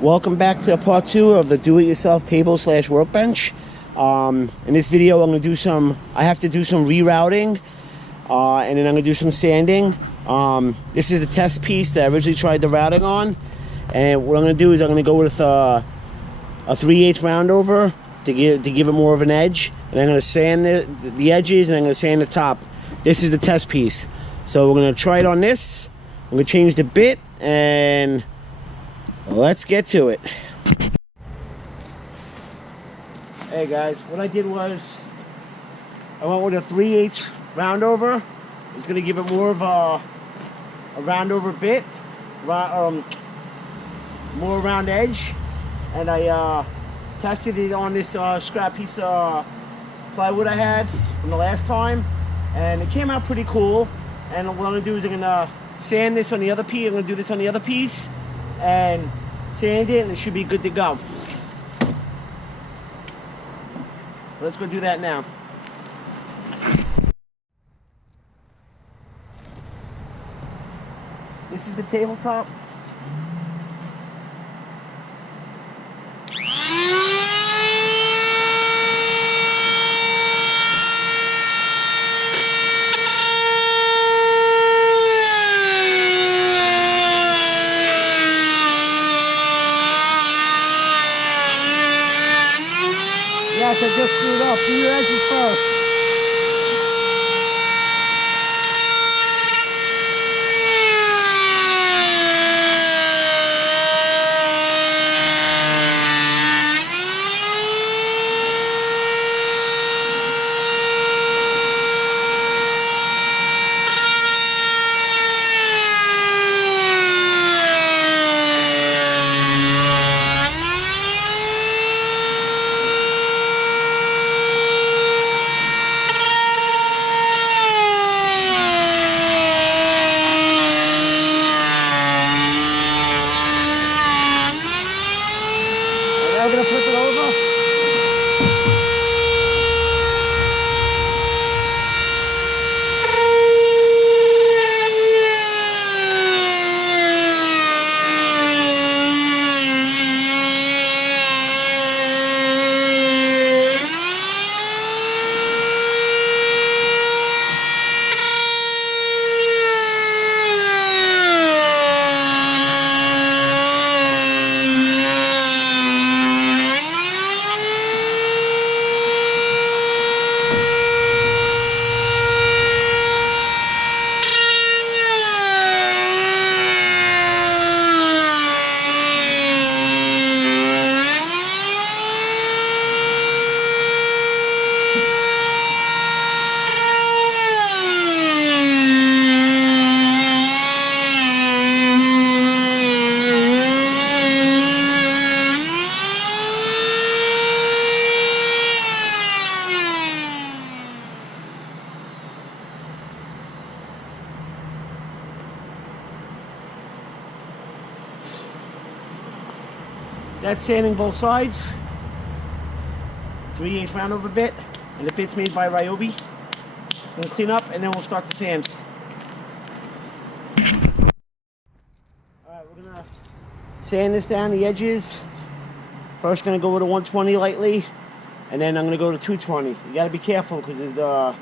Welcome back to part 2 of the do-it-yourself table / workbench. In this video I'm going to do I have to do some rerouting, and then I'm going to do some sanding. This is the test piece that I originally tried the routing on, and what I'm going to do is I'm going to go with a 3/8 round over to give it more of an edge, and I'm going to sand the edges, and I'm going to sand the top. This is the test piece, so we're going to try it on this. I'm going to change the bit, and let's get to it. Hey guys, what I did was I went with a 3/8 round over. It's going to give it more of a round over bit, more round edge, and I tested it on this scrap piece of plywood I had from the last time, and it came out pretty cool. And what I'm going to do is I'm going to sand this on the other piece. I'm going to do this on the other piece and sand it, and it should be good to go. So let's go do that now. This is the tabletop. Yes, I just screwed up. Do your edges first. I'm going to flip it over. That's sanding both sides. 3/8 round over bit, and the bit's made by Ryobi. I'm gonna clean up, and then we'll start to sand. Alright, we're gonna sand this down the edges. First, gonna go with a 120 lightly, and then I'm gonna go to 220. You gotta be careful because there's the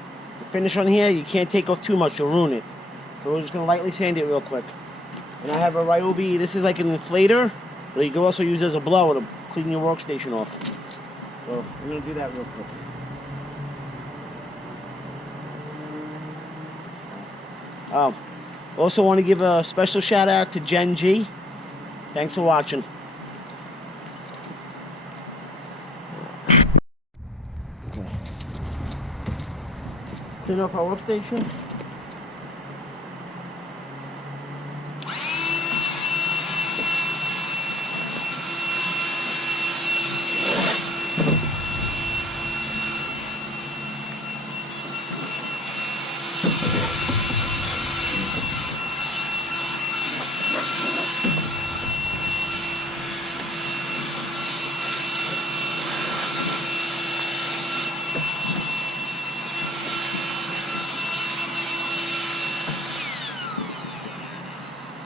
finish on here. You can't take off too much; you'll ruin it. So we're just gonna lightly sand it real quick. And I have a Ryobi. This is like an inflator, but you can also use it as a blower to clean your workstation off. So I'm going to do that real quick. Also want to give a special shout out to Jen G. Thanks for watching. Okay. Clean up our workstation.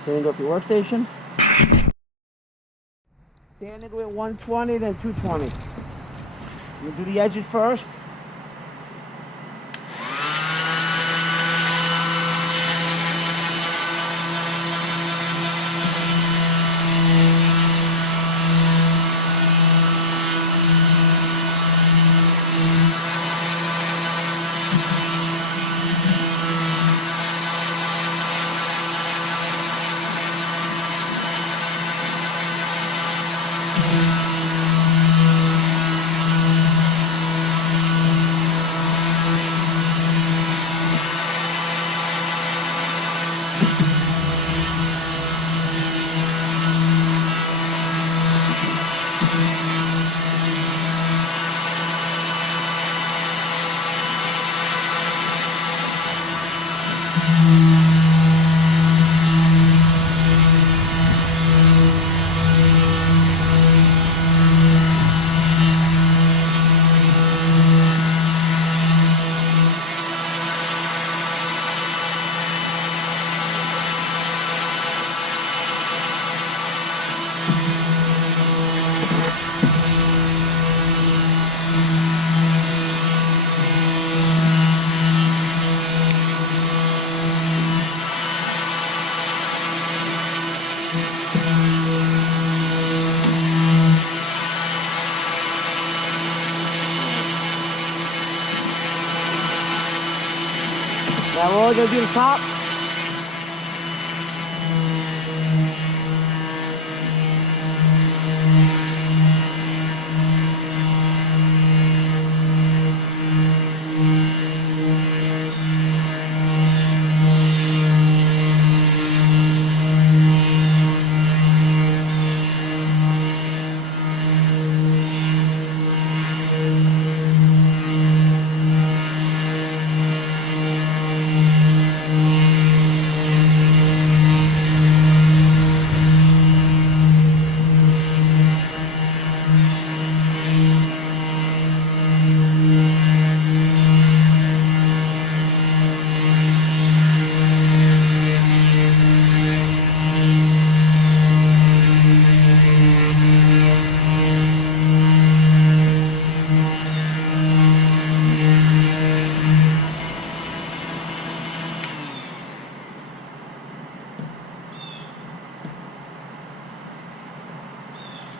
Cleaning up your workstation. Sanding with 120, then 220. You do the edges first. Now we're going to do the top.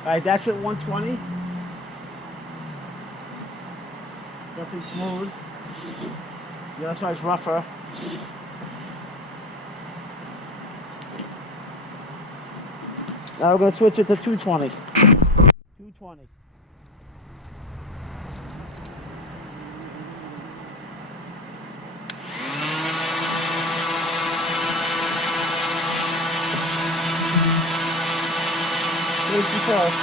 All right, that's with 120. Definitely smooth. The other side's rougher. Now we're going to switch it to 220. 220. Safety first.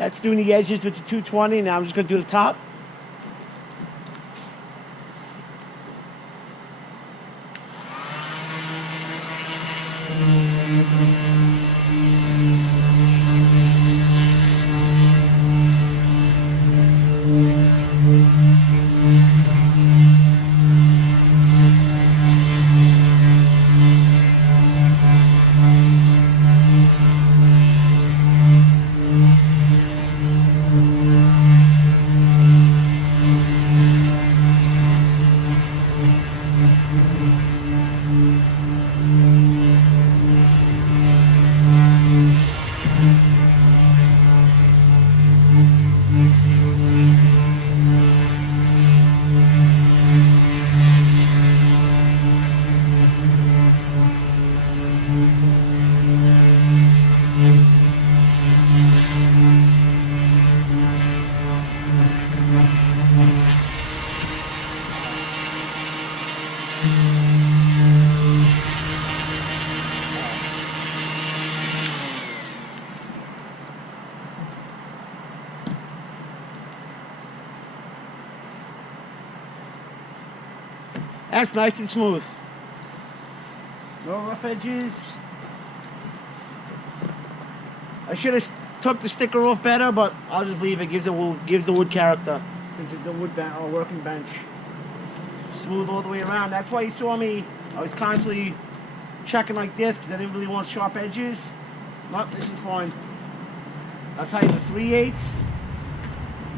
That's doing the edges with the 220. Now I'm just going to do the top. That's nice and smooth. No rough edges. I should have took the sticker off better, but I'll just leave it. Gives the wood character. This is the wood working bench. Smooth all the way around. That's why you saw me. I was constantly checking like this because I didn't really want sharp edges. Nope, this is fine. I'll tell you, the 3/8,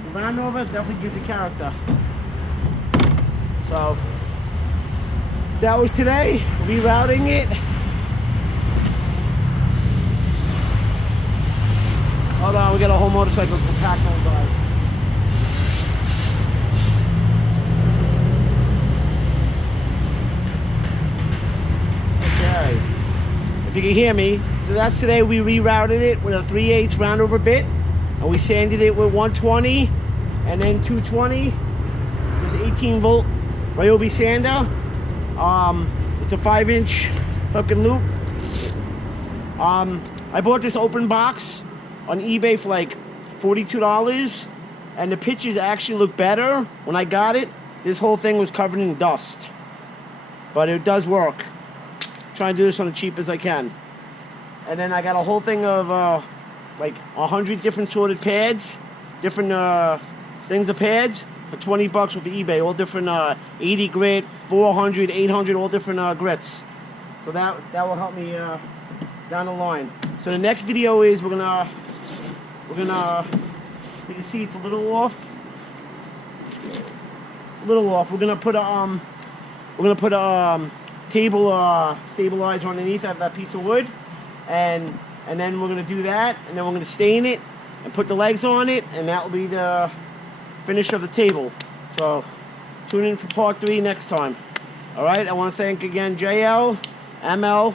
the round over definitely gives it character. So that was today, rerouting it. Hold on, we got a whole motorcycle packed on by. Okay, if you can hear me, so that's today. We rerouted it with a 3/8 round over bit, and we sanded it with 120, and then 220. It was 18 volt Ryobi sander. It's a 5-inch hook and loop. I bought this open box on eBay for like $42, and the pictures actually look better. When I got it, this whole thing was covered in dust, but it does work. Trying to do this on the cheap as I can. And then I got a whole thing of like 100 different sorted pads, different things of pads for $20 with eBay, all different 80 grit, 400, 800, all different grits. So that will help me down the line. So the next video is we're gonna you can see it's a little off. It's a little off. We're gonna put a table stabilizer underneath that piece of wood, and then we're gonna do that, and then we're gonna stain it and put the legs on it, and that will be the finish of the table. So tune in for part 3 next time. All right, I want to thank again JL, ML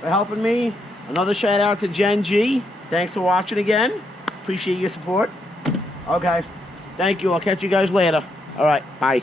for helping me. Another shout out to Jen G. Thanks for watching again. Appreciate your support. Okay, thank you. I'll catch you guys later. All right, bye.